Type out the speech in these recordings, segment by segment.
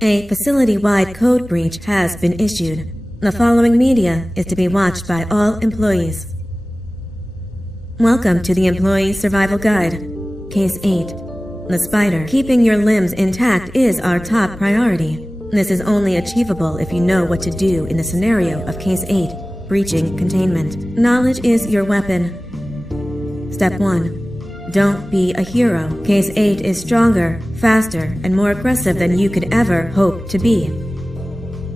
A facility-wide code breach has been issued. The following media is to be watched by all employees. Welcome to the Employee Survival Guide. Case 8. The Spider. Keeping your limbs intact is our top priority. This is only achievable if you know what to do in the scenario of Case 8, breaching containment. Knowledge is your weapon. Step 1. Don't be a hero. Case 8 is stronger, faster, and more aggressive than you could ever hope to be.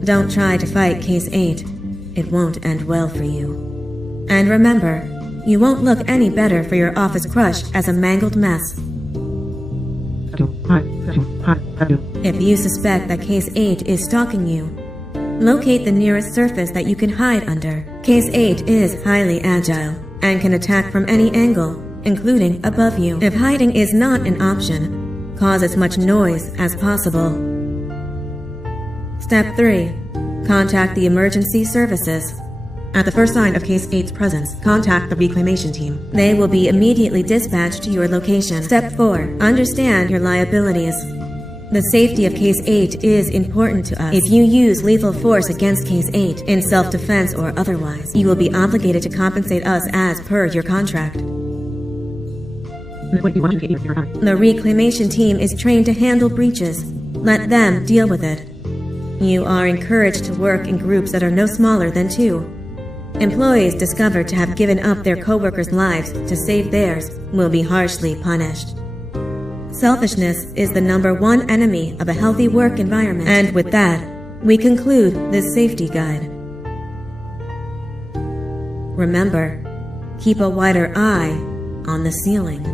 Don't try to fight Case 8. It won't end well for you. And remember, you won't look any better for your office crush as a mangled mess. If you suspect that Case 8 is stalking you, locate the nearest surface that you can hide under. Case 8 is highly agile and can attack from any angle, including above you. If hiding is not an option, cause as much noise as possible. Step 3. Contact the emergency services. At the first sign of Case 8's presence, contact the reclamation team. They will be immediately dispatched to your location. Step 4. Understand your liabilities. The safety of Case 8 is important to us. If you use lethal force against Case 8, in self-defense or otherwise, you will be obligated to compensate us as per your contract. The reclamation team is trained to handle breaches. Let them deal with it. You are encouraged to work in groups that are no smaller than 2. Employees discovered to have given up their coworkers' lives to save theirs will be harshly punished. Selfishness is the #1 enemy of a healthy work environment. And with that, we conclude this safety guide. Remember, keep a wider eye on the ceiling.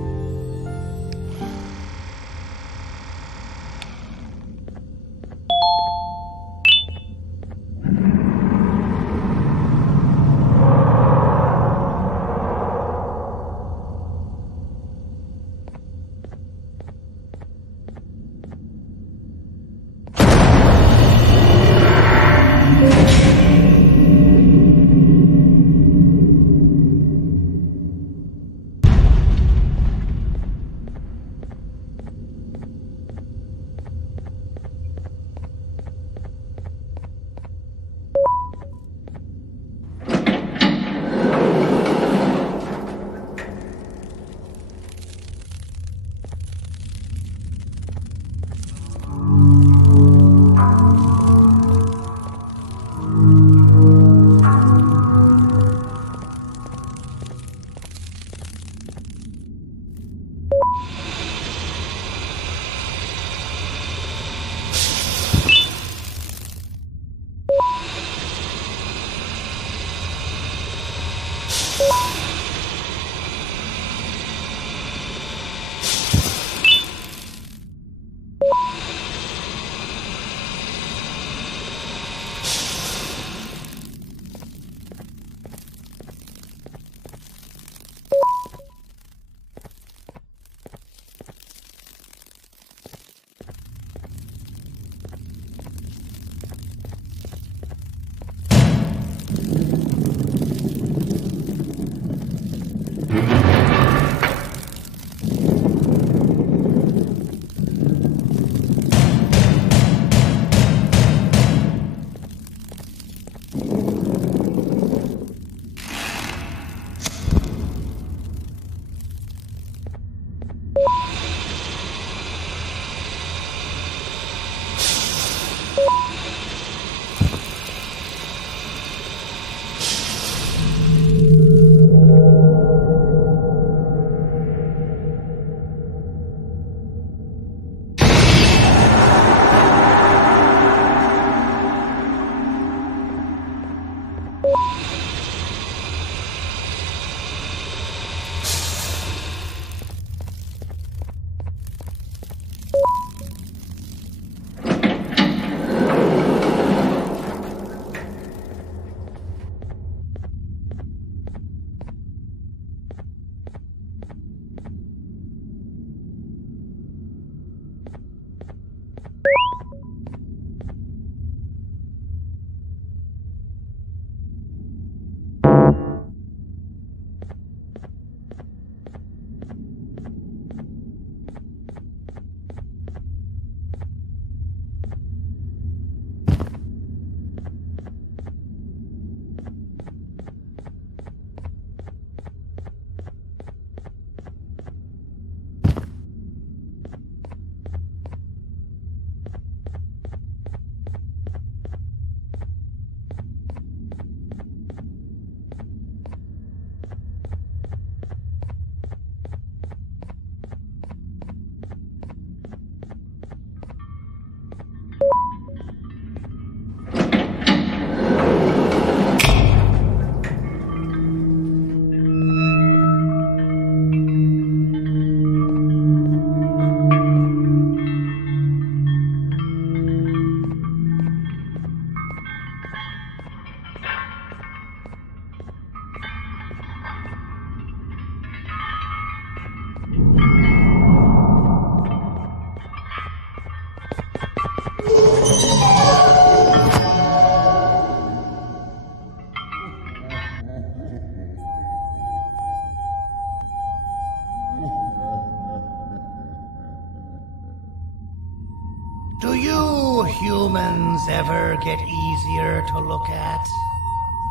Do you humans ever get easier to look at?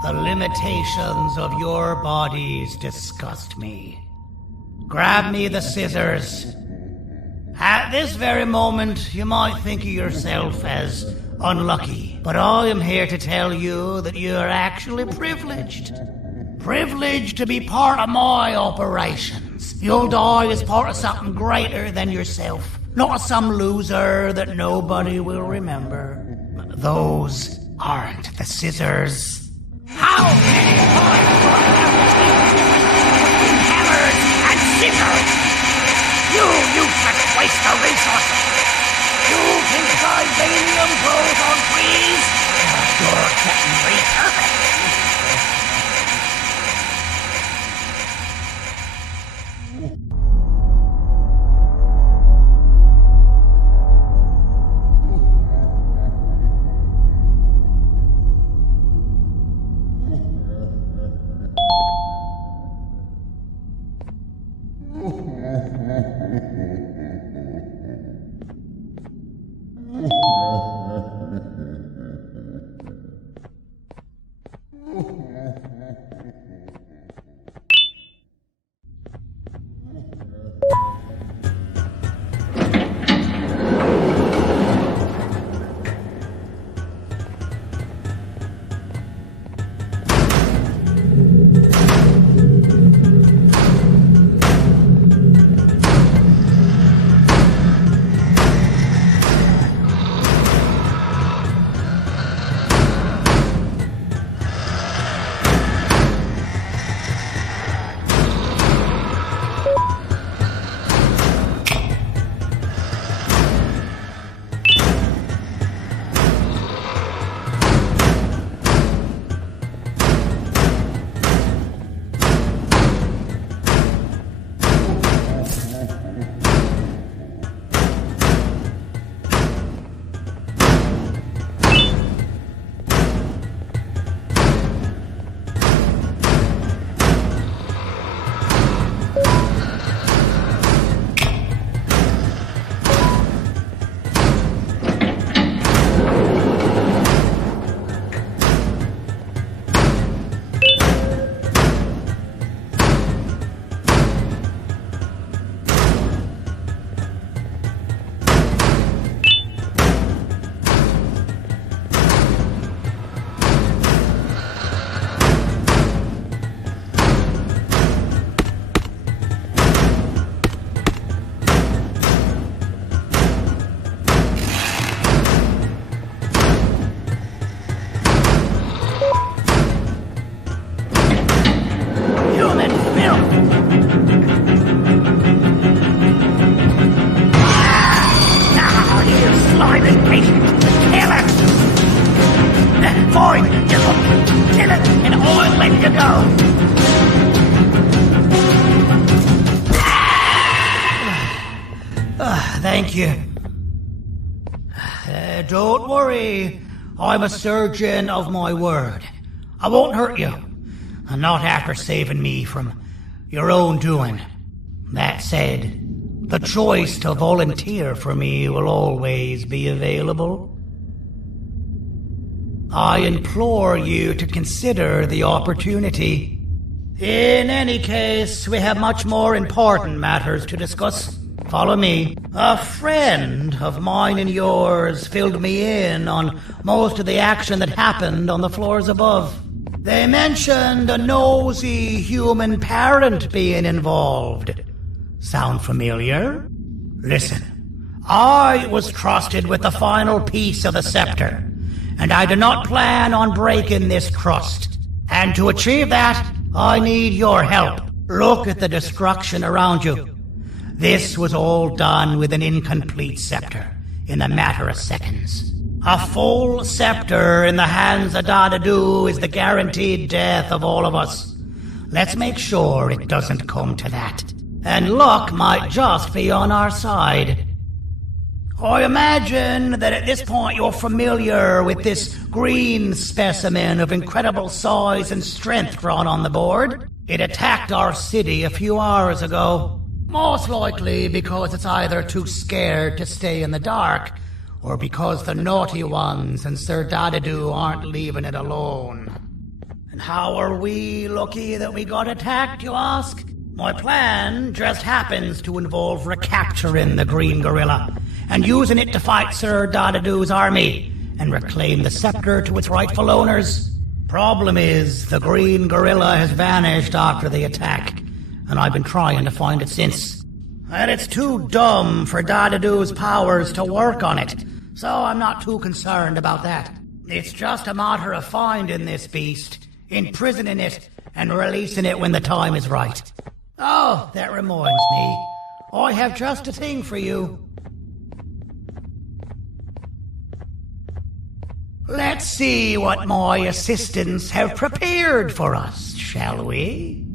The limitations of your bodies disgust me. Grab me the scissors. At this very moment, you might think of yourself as unlucky, but I am here to tell you that you are actually privileged. Privileged to be part of my operations. You'll die as part of something greater than yourself, not as some loser that nobody will remember. Those aren't the scissors. How many times do I have to teach you between hammers and scissors? You useless waste of resources! You think vibranium grows on trees? You're getting repurposed! Thank you. Don't worry. I'm a surgeon of my word. I won't hurt you. And not after saving me from your own doing. That said, the choice to volunteer for me will always be available. I implore you to consider the opportunity. In any case, we have much more important matters to discuss. Follow me. A friend of mine and yours filled me in on most of the action that happened on the floors above. They mentioned a nosy human parent being involved. Sound familiar? Listen, I was trusted with the final piece of the scepter, and I do not plan on breaking this trust. And to achieve that, I need your help. Look at the destruction around you. This was all done with an incomplete scepter in a matter of seconds. A full scepter in the hands of Dadadu is the guaranteed death of all of us. Let's make sure it doesn't come to that. And luck might just be on our side. I imagine that at this point you're familiar with this green specimen of incredible size and strength drawn on the board. It attacked our city a few hours ago. Most likely because it's either too scared to stay in the dark, or because the naughty ones and Sir Dadadu aren't leaving it alone? And how are we lucky that we got attacked, you ask? My plan just happens to involve recapturing the Green Gorilla and using it to fight Sir Dadadu's army and reclaim the scepter to its rightful owners. Problem is, the Green Gorilla has vanished after the attack, and I've been trying to find it since. And it's too dumb for Dadadu's powers to work on it, so I'm not too concerned about that. It's just a matter of finding this beast, imprisoning it, and releasing it when the time is right. Oh, that reminds me. I have just a thing for you. Let's see what my assistants have prepared for us, shall we?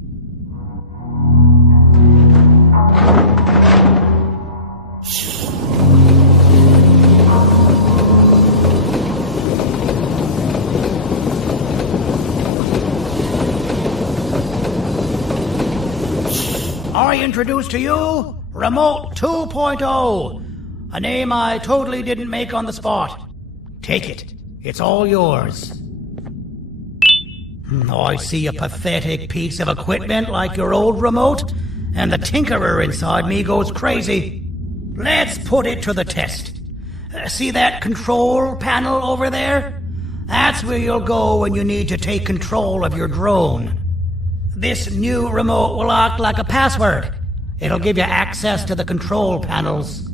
I introduce to you Remote 2.0, a name I totally didn't make on the spot. Take it. It's all yours. I see a pathetic piece of equipment like your old remote, and the tinkerer inside me goes crazy. Let's put it to the test. See that control panel over there? That's where you'll go when you need to take control of your drone. This new remote will act like a password. It'll give you access to the control panels.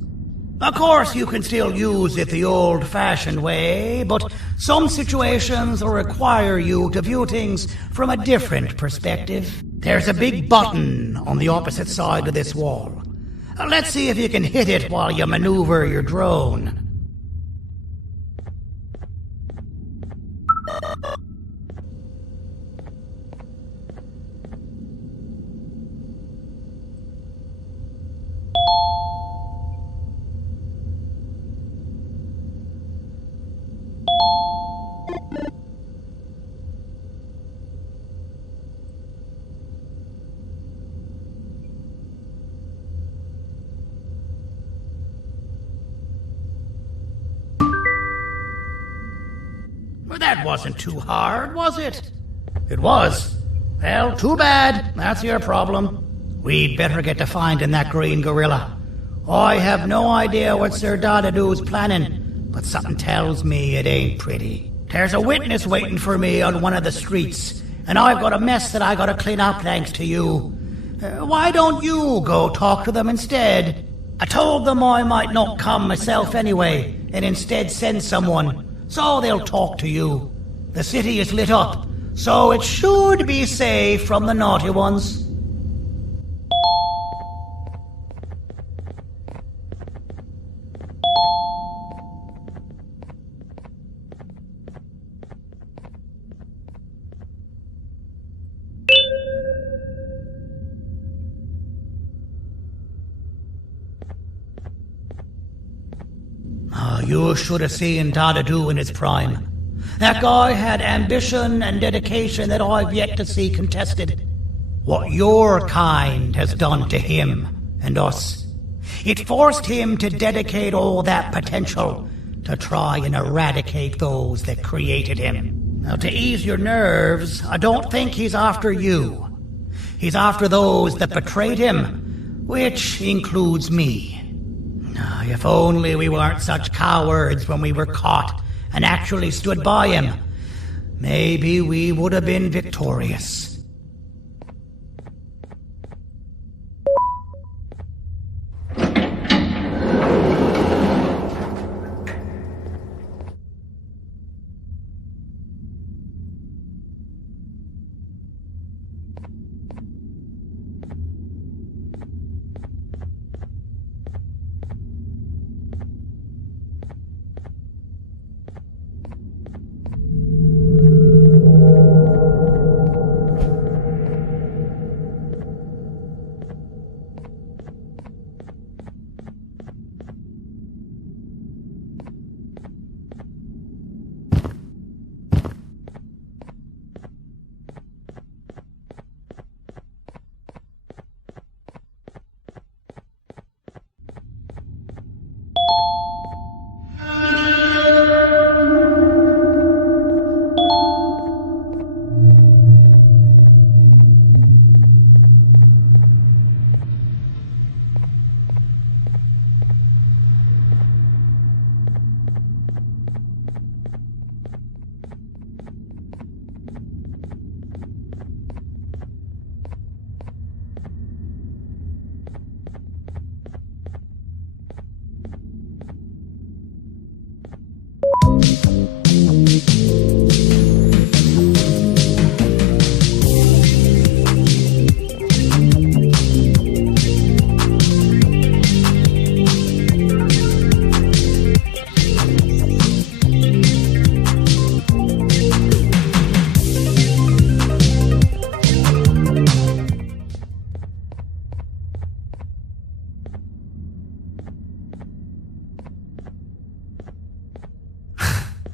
Of course, you can still use it the old-fashioned way, but some situations will require you to view things from a different perspective. There's a big button on the opposite side of this wall. Let's see if you can hit it while you maneuver your drone. Well, that wasn't too hard, was it? It was. Well, too bad. That's your problem. We'd better get to finding that Green Gorilla. I have no idea what Sir Dadadu's planning, but something tells me it ain't pretty. There's a witness waiting for me on one of the streets, and I've got a mess that I gotta clean up thanks to you. Why don't you go talk to them instead? I told them I might not come myself anyway, and instead send someone, so they'll talk to you. The city is lit up, so it should be safe from the naughty ones. You should have seen Dadadu in his prime. That guy had ambition and dedication that I've yet to see contested. What your kind has done to him and us, it forced him to dedicate all that potential to try and eradicate those that created him. Now, to ease your nerves, I don't think he's after you. He's after those that betrayed him, which includes me. If only we weren't such cowards when we were caught and actually stood by him, maybe we would have been victorious.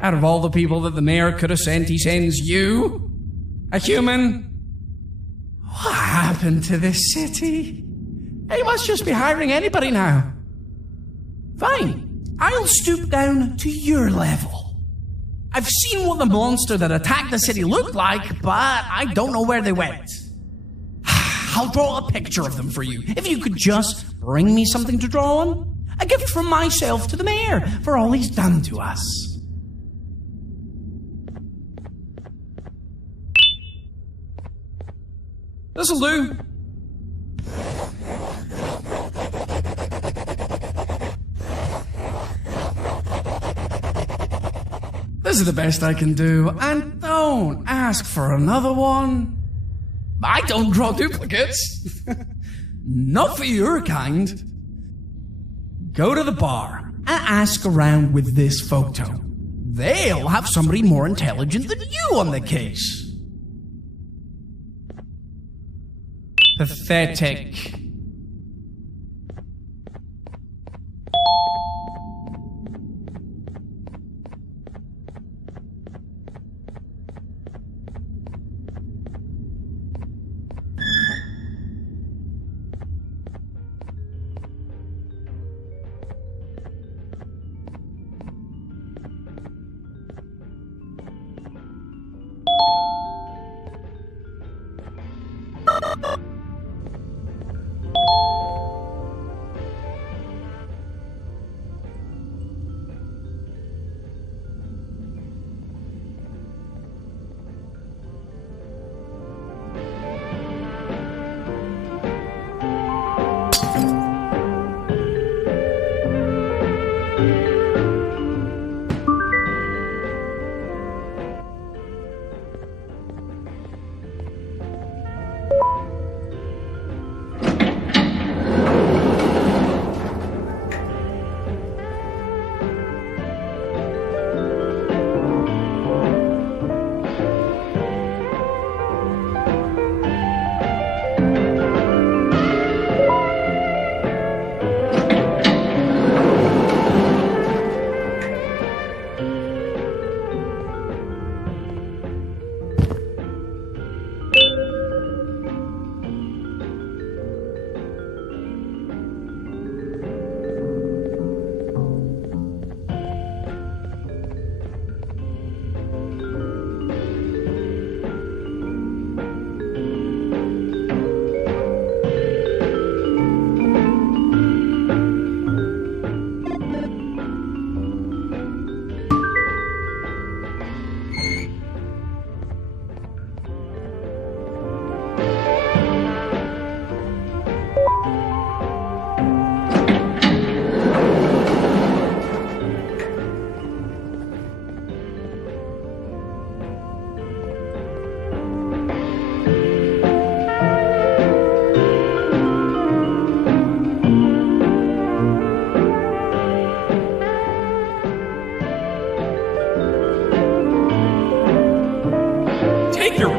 Out of all the people that the mayor could have sent, he sends you? A human? What happened to this city? He must just be hiring anybody now. Fine, I'll stoop down to your level. I've seen what the monster that attacked the city looked like, but I don't know where they went. I'll draw a picture of them for you, if you could just bring me something to draw on. A gift from myself to the mayor for all he's done to us. This'll do. This is the best I can do, and don't ask for another one. I don't draw duplicates. Not for your kind. Go to the bar and ask around with this photo. They'll have somebody more intelligent than you on the case. Pathetic.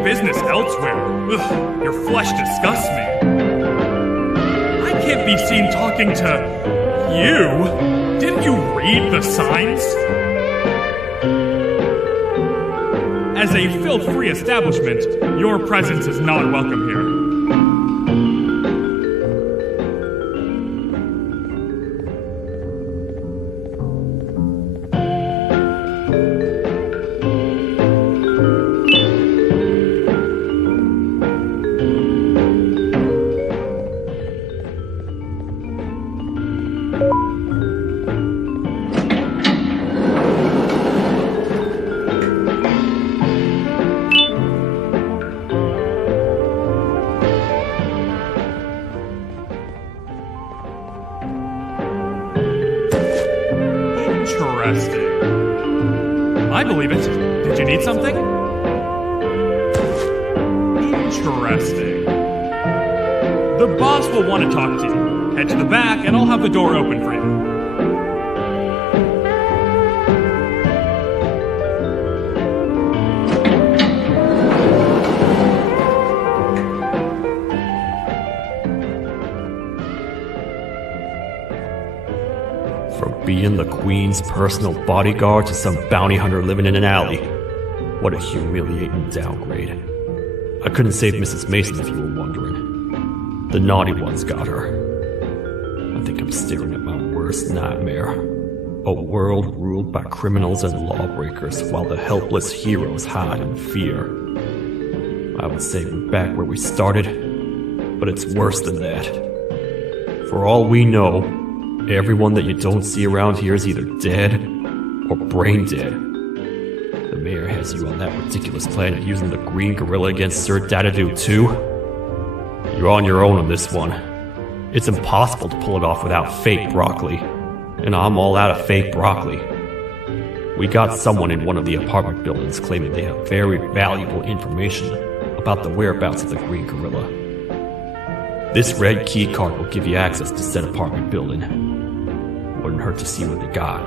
Business elsewhere. Ugh, your flesh disgusts me. I can't be seen talking to you. Didn't you read the signs? As a filth-free establishment, your presence is not welcome here. I believe it. Did you need something? Interesting. The boss will want to talk to you. Head to the back and I'll have the door open for you. being the Queen's personal bodyguard to some bounty hunter living in an alley. What a humiliating downgrade. I couldn't save Mrs. Mason if you were wondering. The naughty ones got her. I think I'm staring at my worst nightmare. A world ruled by criminals and lawbreakers while the helpless heroes hide in fear. I would say we're back where we started, but it's worse than that. For all we know, everyone that you don't see around here is either dead or brain dead. The mayor has you on that ridiculous plan of using the green gorilla against Sir Dadadoo too. You're on your own on this one. It's impossible to pull it off without fake broccoli. And I'm all out of fake broccoli. We got someone in one of the apartment buildings claiming they have very valuable information about the whereabouts of the green gorilla. This red key card will give you access to said apartment building. Wouldn't hurt to see what they got.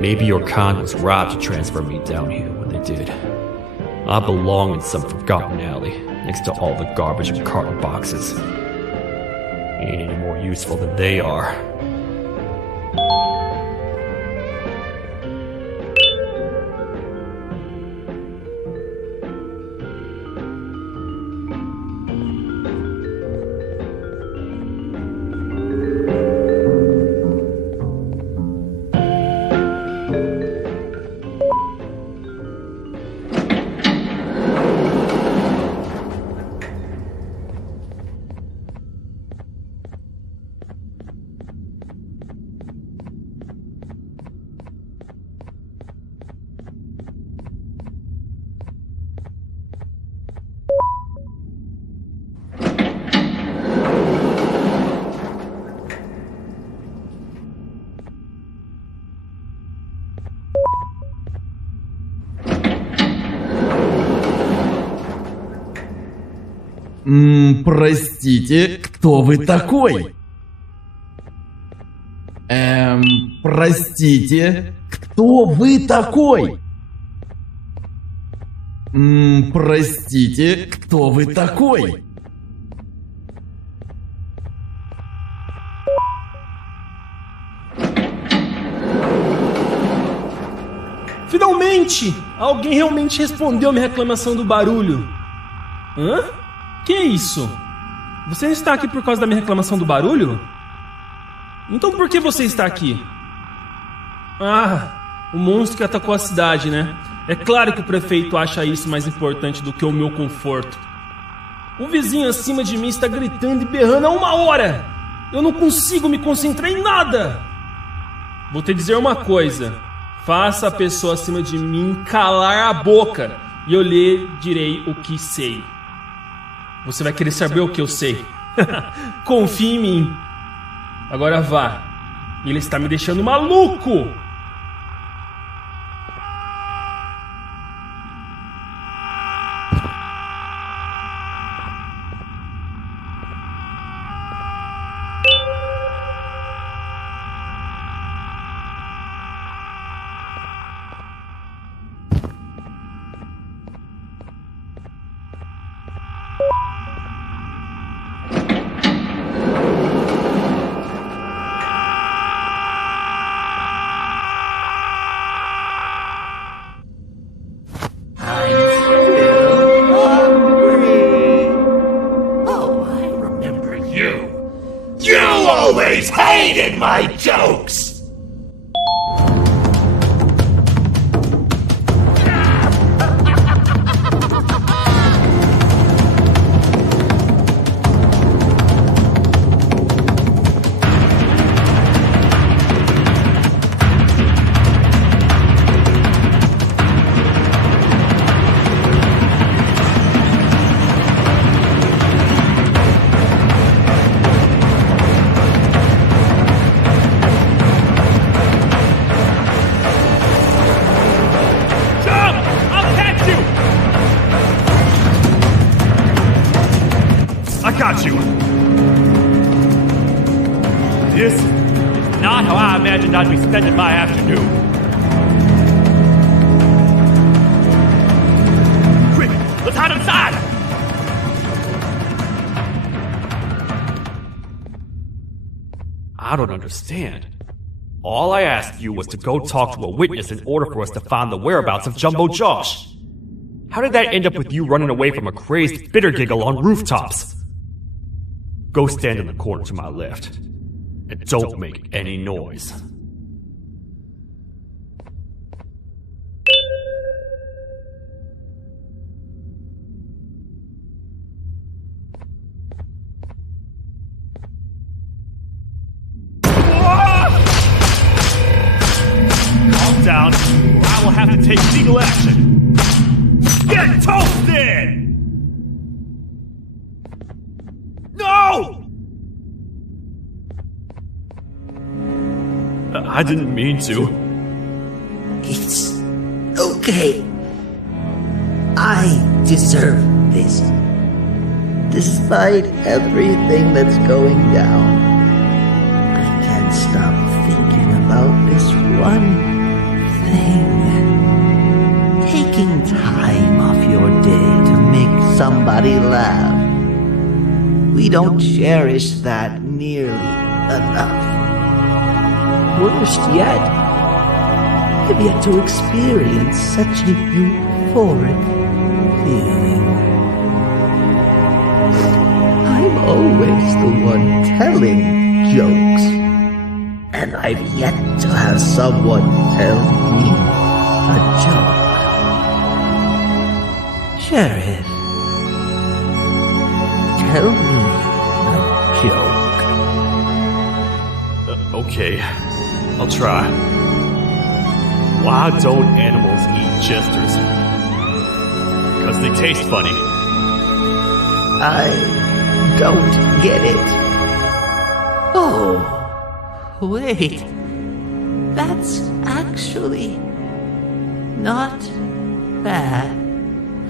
Maybe your con was right to transfer me down here when they did. I belong in some forgotten alley next to all the garbage and carton boxes. Ain't any more useful than they are. Простите, кто вы такой? Простите, кто вы такой? Простите, кто вы такой? Finalmente! Alguém realmente respondeu minha reclamação do barulho. Hã? Que é isso? Você não está aqui por causa da minha reclamação do barulho? Então por que você está aqui? Ah, o monstro que atacou a cidade, né? É claro que o prefeito acha isso mais importante do que o meu conforto. O vizinho acima de mim está gritando e berrando há 1 hora. Eu não consigo me concentrar em nada. Vou te dizer uma coisa. Faça a pessoa acima de mim calar a boca e eu lhe direi o que sei. Você vai querer saber o que eu sei. Confie em mim. Agora vá. Ele está me deixando maluco. Hated my jokes! Got you! This is not how I imagined I'd be spending my afternoon. Quick, let's hide inside! I don't understand. All I asked you was to go talk to a witness in order for us to find the whereabouts of Jumbo Josh. How did that end up with you running away from a crazed bitter giggle on rooftops? Go stand in the corner to my left. And don't make any noise. Calm down, or I will have to take legal action. Get toasted! No! I didn't mean to. It's okay. I deserve this. Despite everything that's going down, I can't stop thinking about this one thing. Taking time off your day to make somebody laugh. We don't cherish that nearly enough. Worst yet, I've yet to experience such a euphoric feeling. I'm always the one telling jokes, and I've yet to have someone tell me a joke. Sheriff, tell me a joke. Okay, I'll try. Why don't animals eat jesters? Because they taste funny. I don't get it. Oh, wait. That's actually not bad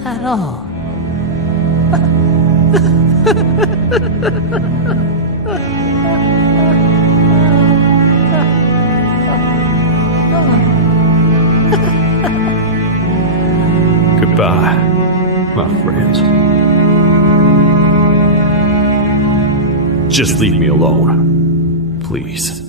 at all. Goodbye, my friend. Just leave me alone, please.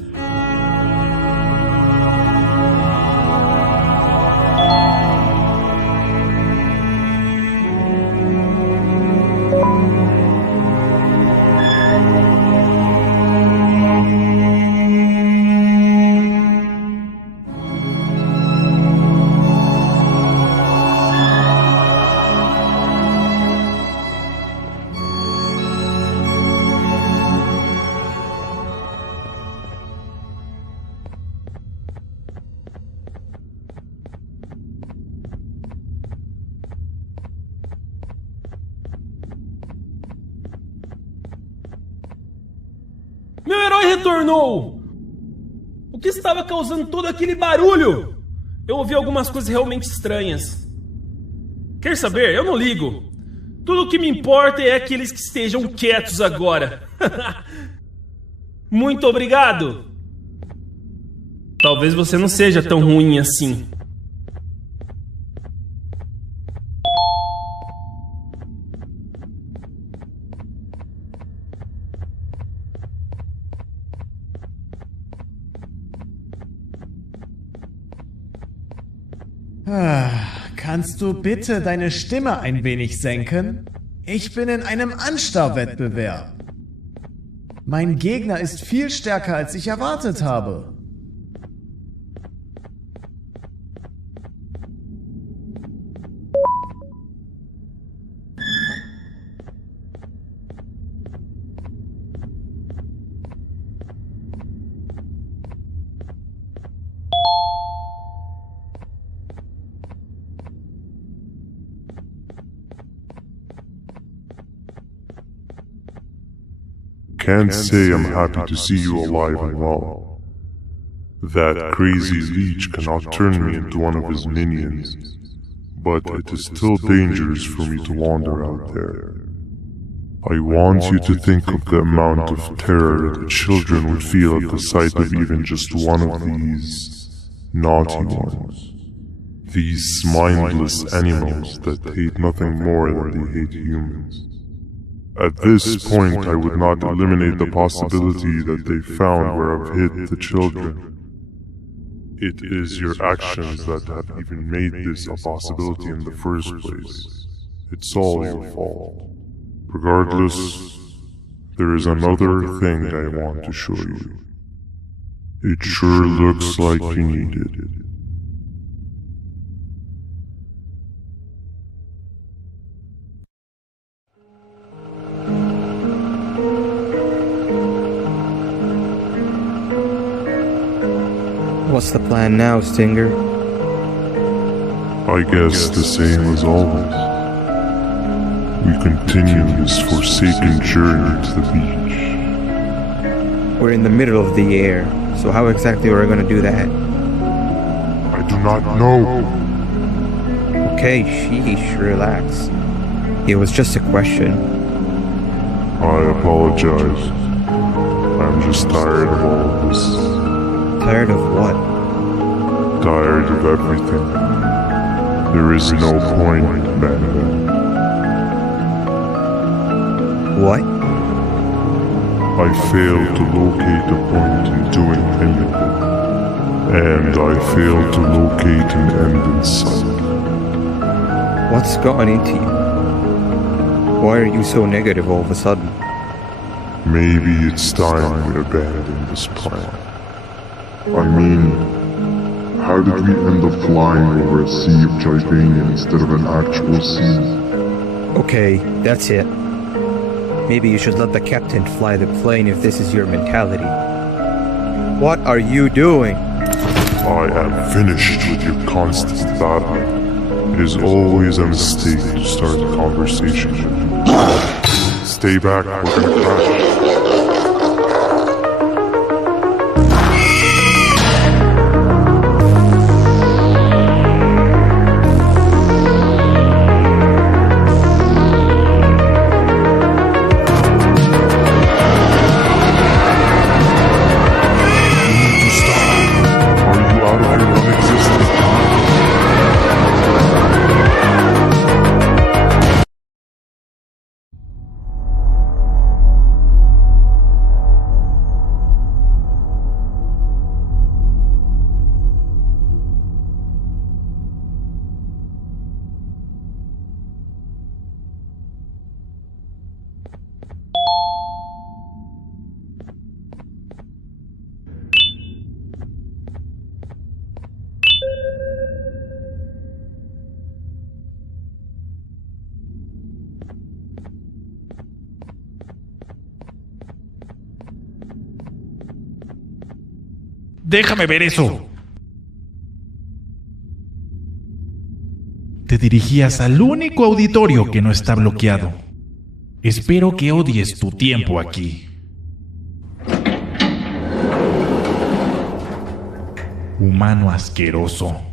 Meu herói retornou! O que estava causando todo aquele barulho? Eu ouvi algumas coisas realmente estranhas. Quer saber? Eu não ligo. Tudo o que me importa é aqueles que estejam quietos agora. Muito obrigado! Talvez você não seja tão ruim assim. Kannst du bitte deine Stimme ein wenig senken? Ich bin in einem Anstarrwettbewerb. Mein Gegner ist viel stärker, als ich erwartet habe. Can't say I'm happy to see you alive and well. That crazy leech cannot turn me into one of his minions, but it is still dangerous for me to wander out there. I want you to think of the amount of terror that children would feel at the sight of even just one of these naughty ones. These mindless animals that hate nothing more than they hate humans. At this point, I would not eliminate the possibility that they found where I've hid the children. It is your actions that have even made this a possibility in the first place. It's all your fault. Regardless, there is another thing I want to show you. It sure looks like you need it. What's the plan now, Stinger? I guess the same as always. We continue this forsaken journey to the beach. We're in the middle of the air, so how exactly are we going to do that? I do not know. Okay, sheesh, relax. It was just a question. I apologize. I'm just tired of all of this. Tired of what? Tired of everything. There is no point, man. What? I failed to locate a point in doing anything. And I failed to locate an end in sight. What's gotten into you? Why are you so negative all of a sudden? Maybe it's time we abandon this plan. I mean, how did we end up flying over a sea of Jivania instead of an actual sea? Okay, that's it. Maybe you should let the captain fly the plane if this is your mentality. What are you doing? I am finished with your constant battling. It is always a mistake to start a conversation. Stay back, we're gonna crash. Déjame ver eso. Te dirigías al único auditorio que no está bloqueado. Espero que odies tu tiempo aquí. Humano asqueroso.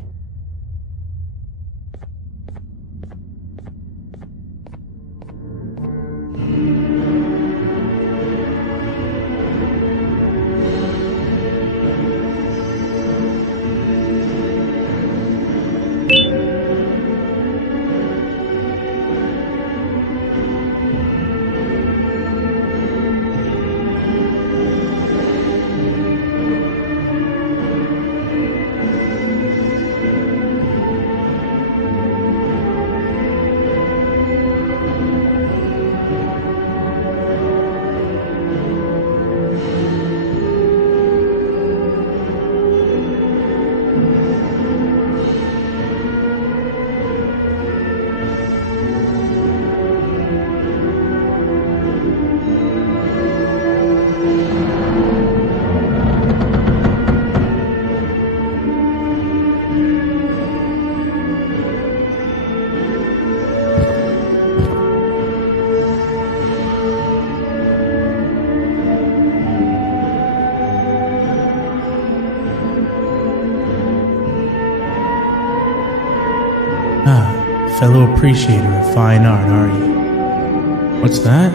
Fellow appreciator of fine art, are you? What's that?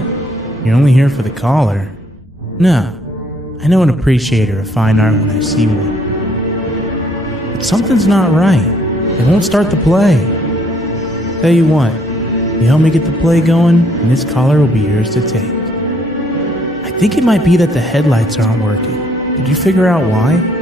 You're only here for the collar. No, I know an appreciator of fine art when I see one. But something's not right. They won't start the play. Tell you what, You help me get the play going, and this collar will be yours to take. I think it might be that the headlights aren't working. Did you figure out why?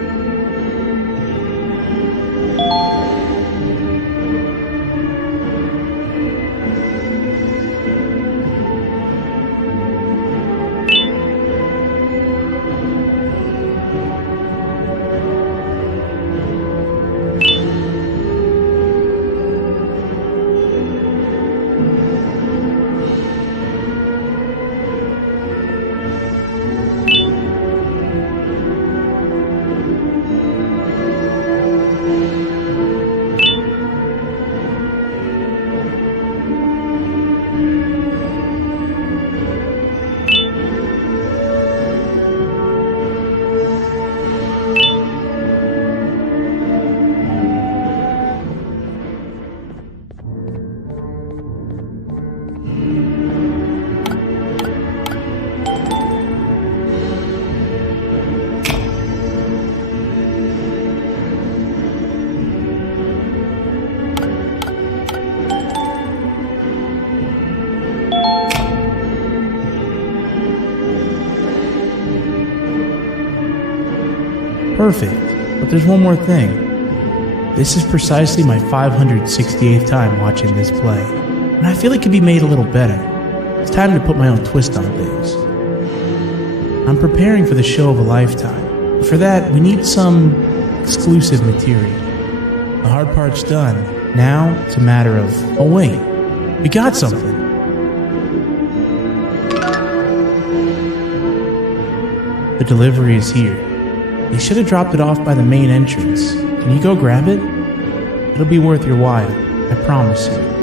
Perfect, but there's one more thing. This is precisely my 568th time watching this play, and I feel it could be made a little better. It's time to put my own twist on things. I'm preparing for the show of a lifetime. For that, we need some exclusive material. The hard part's done. Now, it's a matter of, oh wait, we got something. The delivery is here. They should have dropped it off by the main entrance. Can you go grab it? It'll be worth your while, I promise you.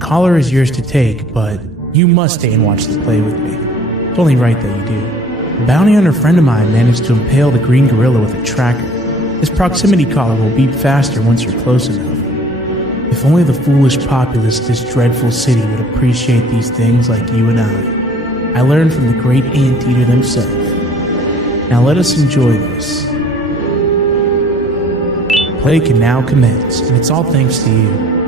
Collar is yours to take, but you must stay and watch the play with me. It's only right that you do. A bounty hunter friend of mine managed to impale the green gorilla with a tracker. This proximity collar will beep faster once you're close enough. If only the foolish populace of this dreadful city would appreciate these things like you and I. I learned from the great anteater himself. Now let us enjoy this. Play can now commence, and it's all thanks to you.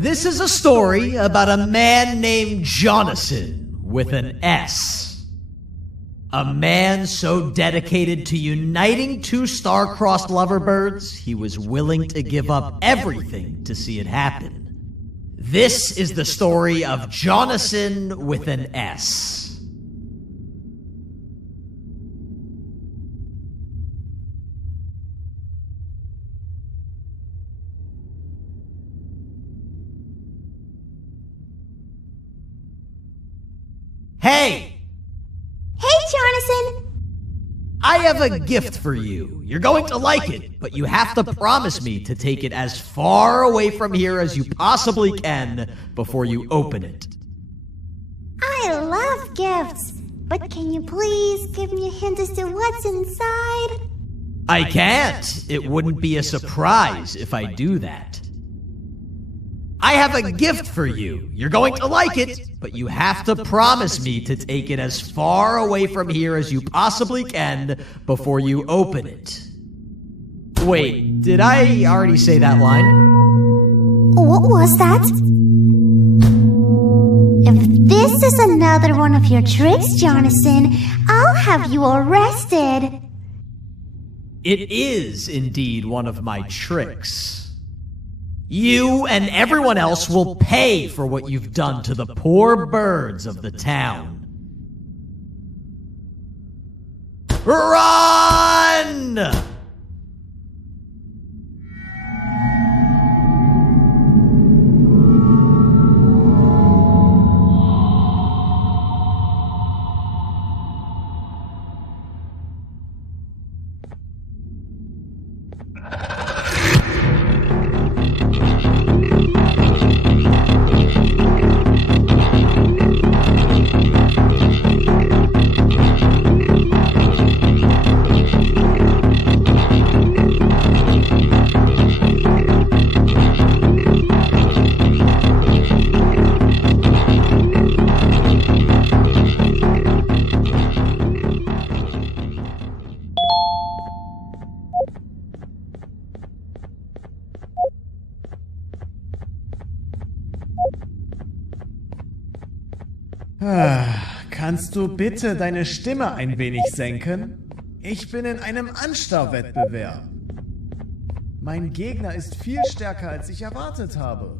This is a story about a man named Jonathan with an S. A man so dedicated to uniting two star-crossed loverbirds, he was willing to give up everything to see it happen. This is the story of Jonathan with an S. Hey! Hey, Jonathan! I have a gift for you. You're going to like it, but you have to promise me to take it as far away from here as you possibly can before you open it. I love gifts, but can you please give me a hint as to what's inside? I can't. It wouldn't be a surprise if I do that. I have a gift for you. You're going to like it, but you have to promise me to take it as far away from here as you possibly can before you open it. Wait, did I already say that line? What was that? If this is another one of your tricks, Jonathan, I'll have you arrested. It is indeed one of my tricks. You and everyone else will pay for what you've done to the poor birds of the town. Run! Kannst du bitte deine Stimme ein wenig senken? Ich bin in einem Anstarrwettbewerb. Mein Gegner ist viel stärker, als ich erwartet habe.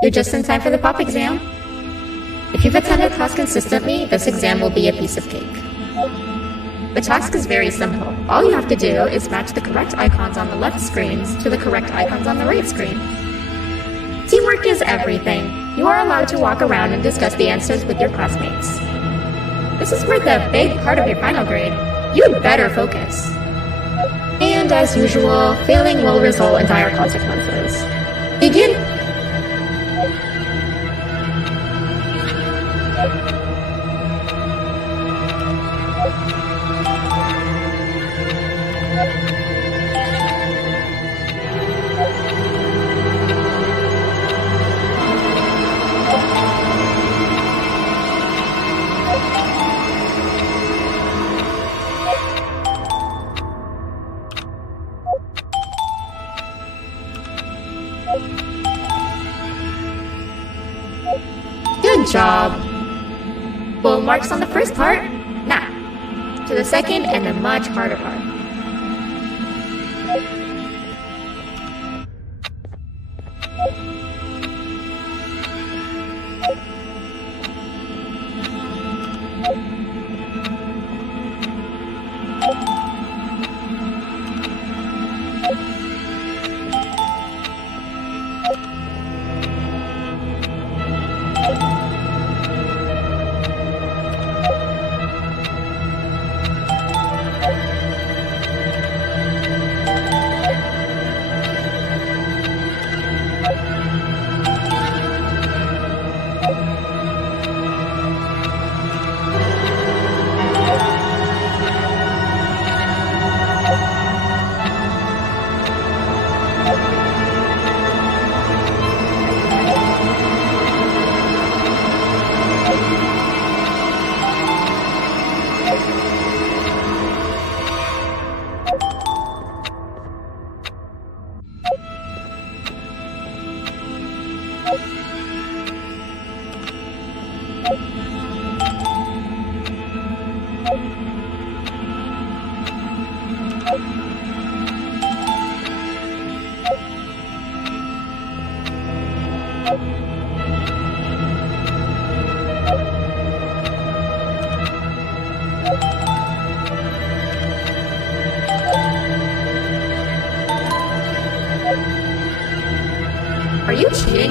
You're just in time for the pop exam. If you've attended class consistently, this exam will be a piece of cake. The task is very simple. All you have to do is match the correct icons on the left screens to the correct icons on the right screen. Teamwork is everything. You are allowed to walk around and discuss the answers with your classmates. This is worth a big part of your final grade. You'd better focus. And as usual, failing will result in dire consequences. Begin! Good job. Full marks on the first part. Now, to the second and the much harder part.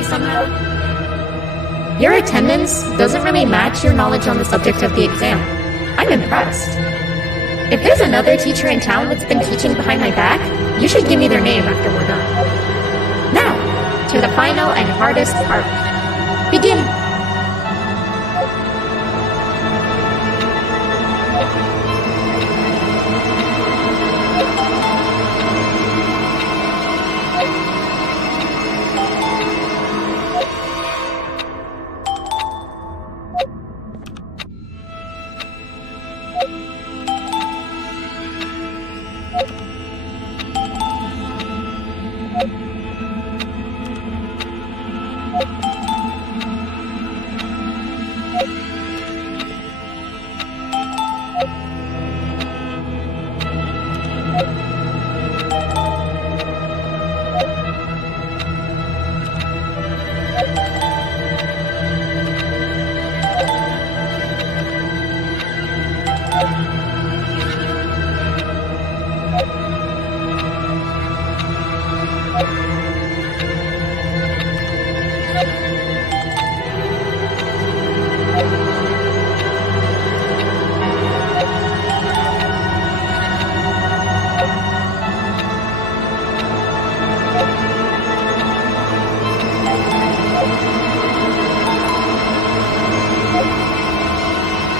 somehow? Your attendance doesn't really match your knowledge on the subject of the exam. I'm impressed. If there's another teacher in town that's been teaching behind my back, you should give me their name after we're done. Now, to the final and hardest part. Begin.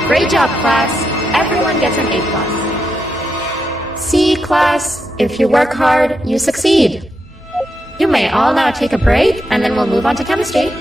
Great job, class. Everyone gets an A+. C, class. If you work hard, you succeed. You may all now take a break, and then we'll move on to chemistry.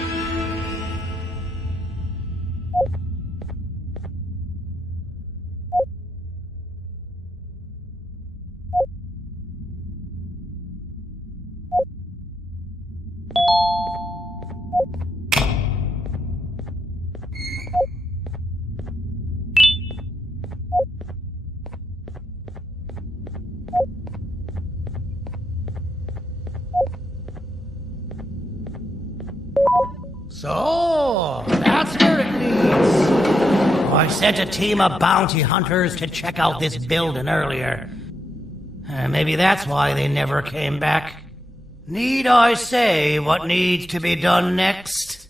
So, that's where it leads. I sent a team of bounty hunters to check out this building earlier. Maybe that's why they never came back. Need I say what needs to be done next?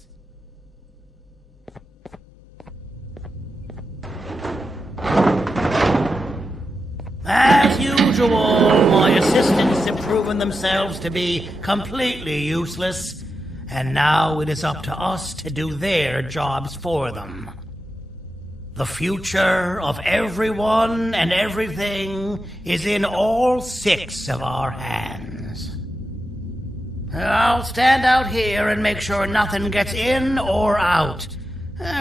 As usual, my assistants have proven themselves to be completely useless. And now it is up to us to do their jobs for them. The future of everyone and everything is in all 6 of our hands. I'll stand out here and make sure nothing gets in or out.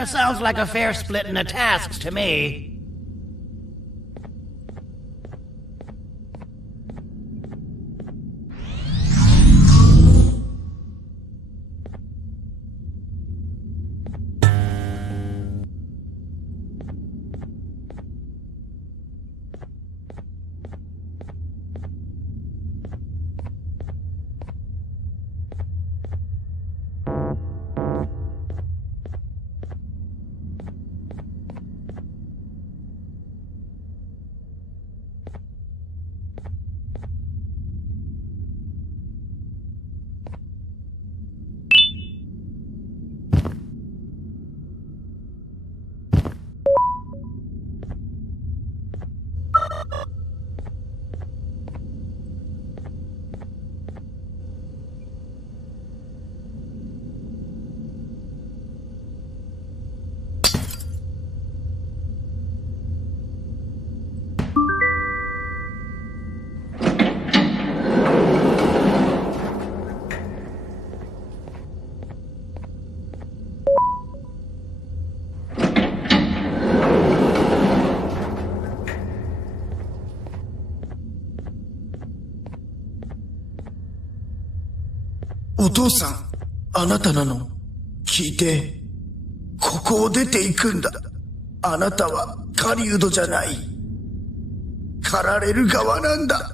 Sounds like a fair splitting of tasks to me. "お父さん、あなたなの？聞いて。ここを出て行くんだ。あなたは狩人じゃない。狩られる側なんだ。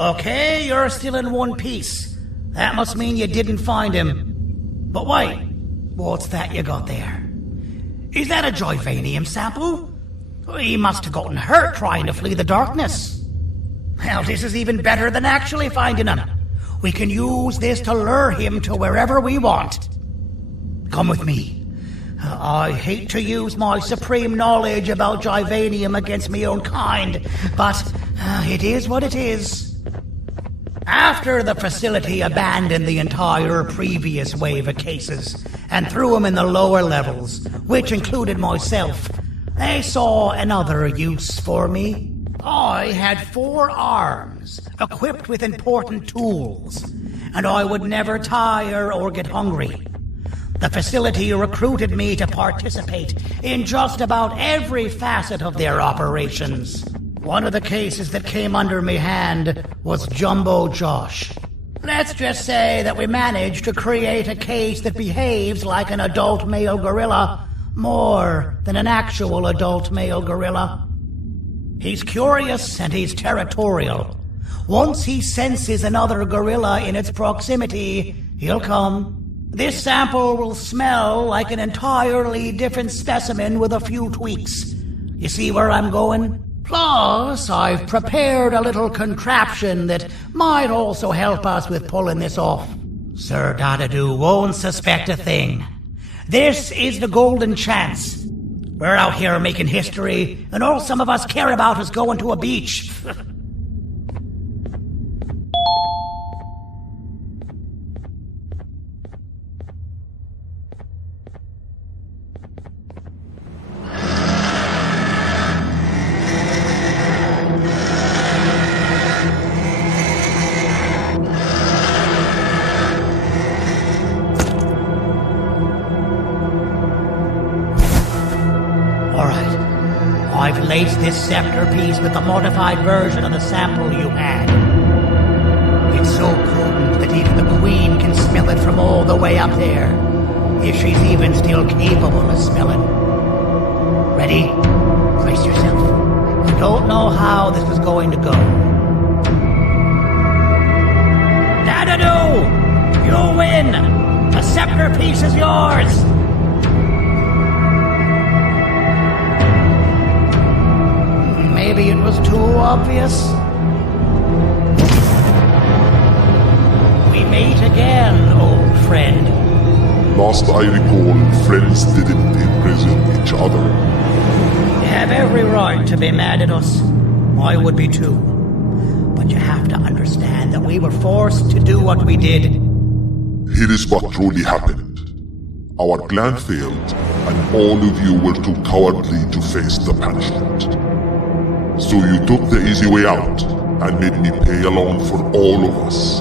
Okay, you're still in one piece. That must mean you didn't find him. But wait, what's that you got there? Is that a Joyvanium sample? He must have gotten hurt trying to flee the darkness. Well, this is even better than actually finding him. We can use this to lure him to wherever we want. Come with me. I hate to use my supreme knowledge about Joyvanium against my own kind, but it is what it is. After the facility abandoned the entire previous wave of cases and threw them in the lower levels, which included myself, they saw another use for me. I had 4 arms, equipped with important tools, and I would never tire or get hungry. The facility recruited me to participate in just about every facet of their operations. One of the cases that came under me hand was Jumbo Josh. Let's just say that we managed to create a case that behaves like an adult male gorilla more than an actual adult male gorilla. He's curious and he's territorial. Once he senses another gorilla in its proximity, he'll come. This sample will smell like an entirely different specimen with a few tweaks. You see where I'm going? Plus, I've prepared a little contraption that might also help us with pulling this off. Sir Dadadoo won't suspect a thing. This is the golden chance. We're out here making history, and all some of us care about is going to a beach. I've laced this scepter piece with the modified version of the sample you had. It's so potent that even the Queen can smell it from all the way up there, if she's even still capable of smelling. Ready? Brace yourself. I don't know how this is going to go. Dadadoo! You win! The scepter piece is yours! Maybe it was too obvious. We meet again, old friend. Last I recall, friends didn't imprison each other. You have every right to be mad at us. I would be too. But you have to understand that we were forced to do what we did. Here is what truly happened. Our plan failed, and all of you were too cowardly to face the punishment. So you took the easy way out, and made me pay along for all of us.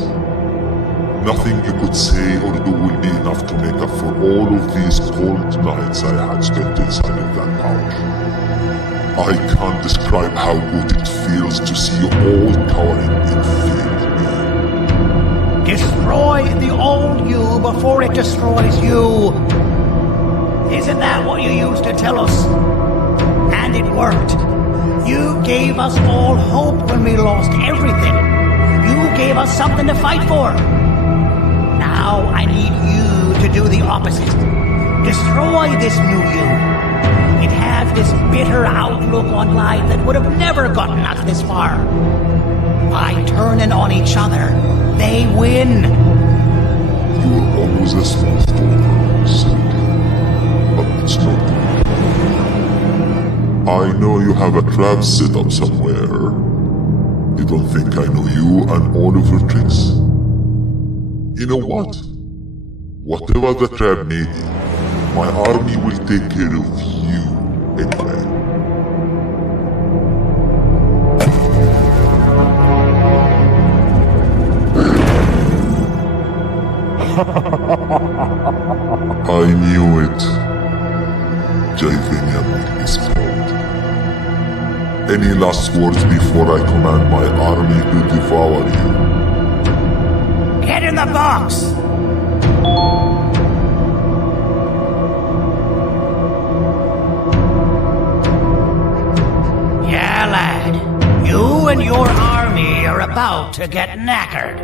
Nothing you could say or do will be enough to make up for all of these cold nights I had spent inside of that pouch. I can't describe how good it feels to see you all cowering in fear. Destroy the old you before it destroys you. Isn't that what you used to tell us? And it worked. You gave us all hope when we lost everything. You gave us something to fight for. Now I need you to do the opposite. Destroy this new you. It has this bitter outlook on life that would have never gotten us this far. By turning on each other, they win. You were always a small talker, Cindy. But it's not good. I know you have a trap set up somewhere. You don't think I know you and all of your tricks? You know what? Whatever the trap may be, my army will take care of you anyway. I knew it. Joyvanium will be spilled. Any last words before I command my army to devour you? Get in the box! Yeah, lad. You and your army are about to get knackered.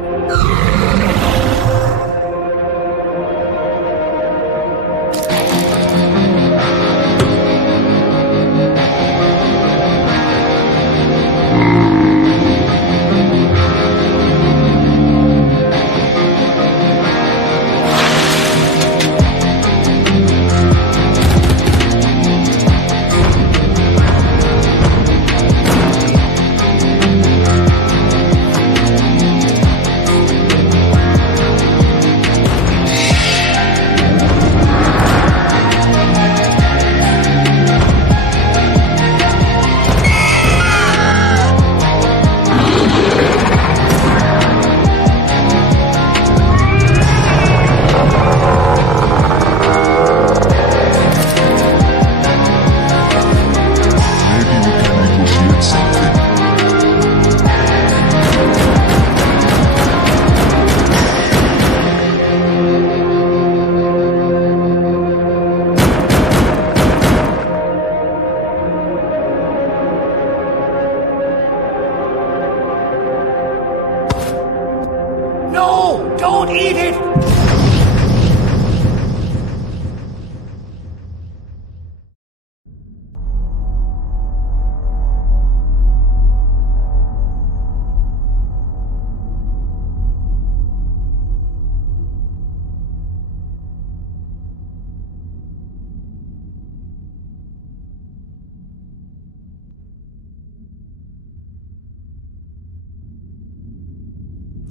No! Don't eat it!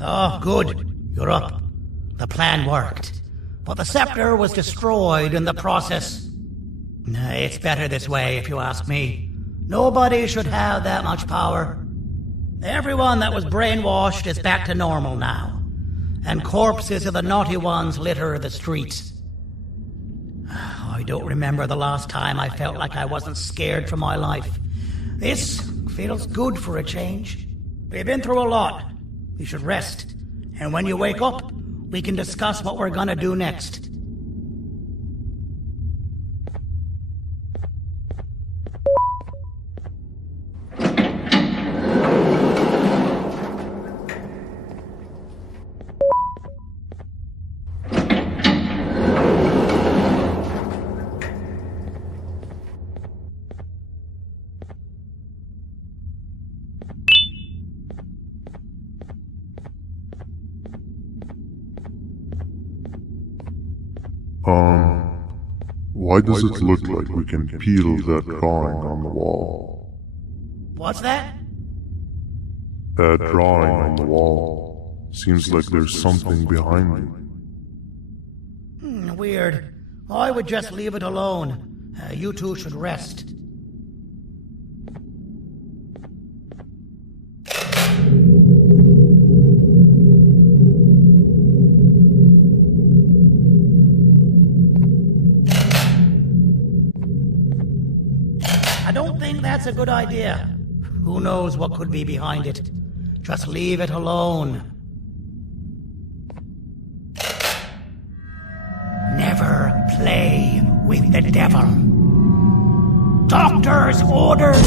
Oh, good. You're up. The plan worked. But the scepter was destroyed in the process. It's better this way, if you ask me. Nobody should have that much power. Everyone that was brainwashed is back to normal now. And corpses of the naughty ones litter the streets. I don't remember the last time I felt like I wasn't scared for my life. This feels good for a change. We've been through a lot. You should rest. And when you wake up, we can discuss what we're gonna do next. Why does it look like we can peel that drawing on the wall? What's that? That drawing on the wall. Seems like there's something behind it. Weird. I would just leave it alone. You two should rest. I don't think that's a good idea. Who knows what could be behind it? Just leave it alone. Never play with the devil. Doctor's orders!